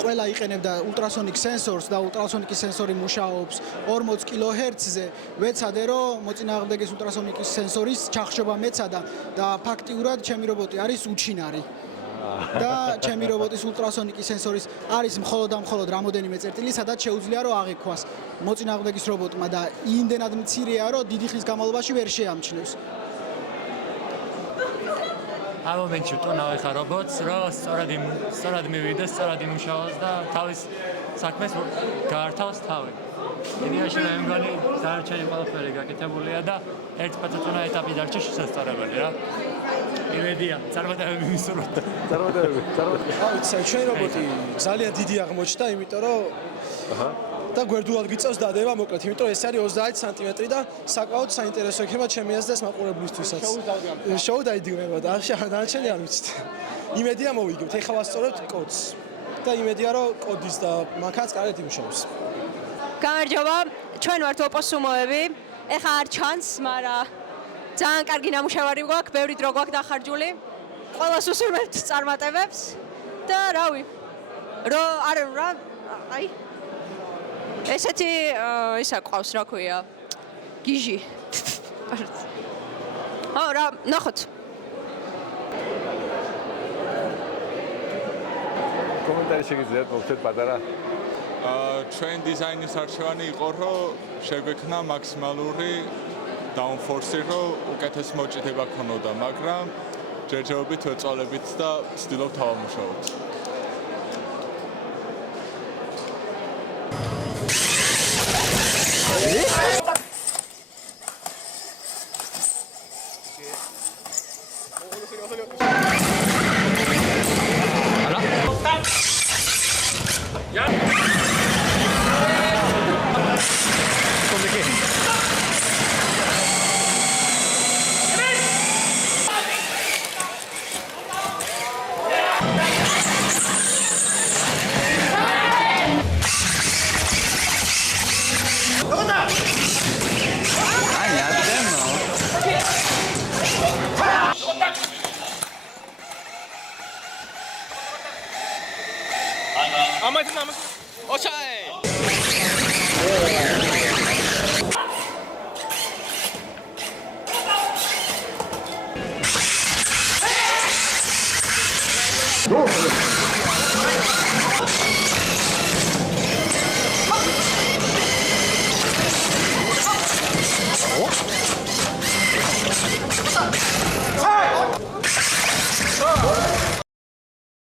ყველა იყენებდა ultrasonic sensors და ultrasonic sensori მუშაობს 40 კილოჰერცზე, ვეცადე რომ მოწინააღმდეგეს ultrasonic sensors ჩახშობა მეცადა და ფაქტიურად ჩემი რობოტი არის უჩინარი. და ჩემი რობოტის ultrasonic sensors არის მხოლოდ რამოდენიმე წერტილი, სადაც შეუძლია რომ აღექვას მოწინააღმდეგის რობოტმა და იმდენად მცირეა რომ დიდი ხნის განმავლობაში ვერ შეამჩნევს. ამ მომენტში ვტონავ ხა რობოტს, რომ სწორად მივიდეს, სწორად იმუშაოს და თავის საქმეს გაართავს თავი. იდეაში მე მგონი დარჩენი ყველაფერი გაკეთებულია და ერთ პატატონა ეტაპი დარჩა შესაძლებელი რა. იმედია, წარმატებები მისურვებთ. წარმატებები. ჩვენი რობოტი ძალიან დიდი აღმოჩნდა, იმიტომ რომ და გვერდულად გიწევს დადება მოკლედ, იმიტომ რომ ეს არის 30 სანტიმეტრი და საკმაოდ საინტერესო იქნება ჩემი აზრით მაყურებლისთვისაც. შოუ დაიდგმება და დანარჩენი არ ვიცით. იმედია მოვიგებთ, ეხლა ვასწორებთ კოდს. და იმედია რომ კოდის და მანქანაც კარგად იმუშავებს. გამარჯობა, ჩვენ ვართ ოპოსუმოები. ეხლა არ ჩანს, მაგრამ ძალიან კარგი ნამუშევარი გვაქვს, ბევრი დრო გვაქვს დახარჯული. ყველას უსურვებთ წარმატებებს და რავი. აი ესეთი ისა ყავს, რა ქვია? გიჟი. რა, ნახოთ. კომენტარი შეგიძლიათ მოგცეთ პატარა? ჩვენ დიზაინის არჩევანი იყო, რომ შეგვექნა მაქსიმალური downforce, რომ უკეთეს მოჭიდება ქონოდა, მაგრამ ჯერჯერობით ვეწვალებით და ვცდილობთ ავამუშავოთ. Ocha